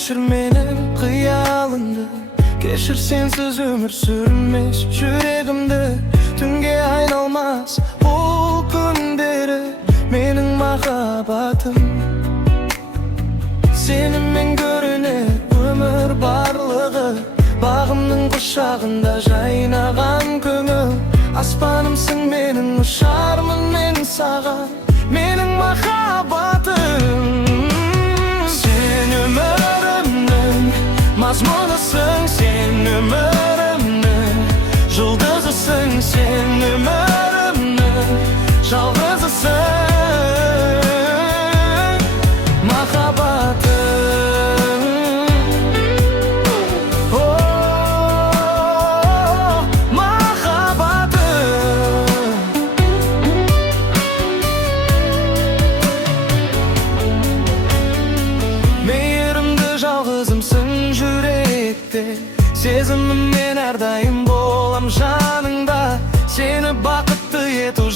кешір менің қиялымды, кешір сенсіз өмір сүрмес жүрегімді. Түнге айналмас бұл күндері менің махаббатым. Сенімен көрінер өмір барлығы, бағымның құшағында жайнаған көңіл. Аспанымсың менің, ұшармын мен саған, менің махаббатым. Сен өмірімнің мазмұнысың, сен өмірімнің жұлдызысың, сен өмірімнің жалғызысың. Сезіміммен әрдайым болам жаныңда, сені бақытты ету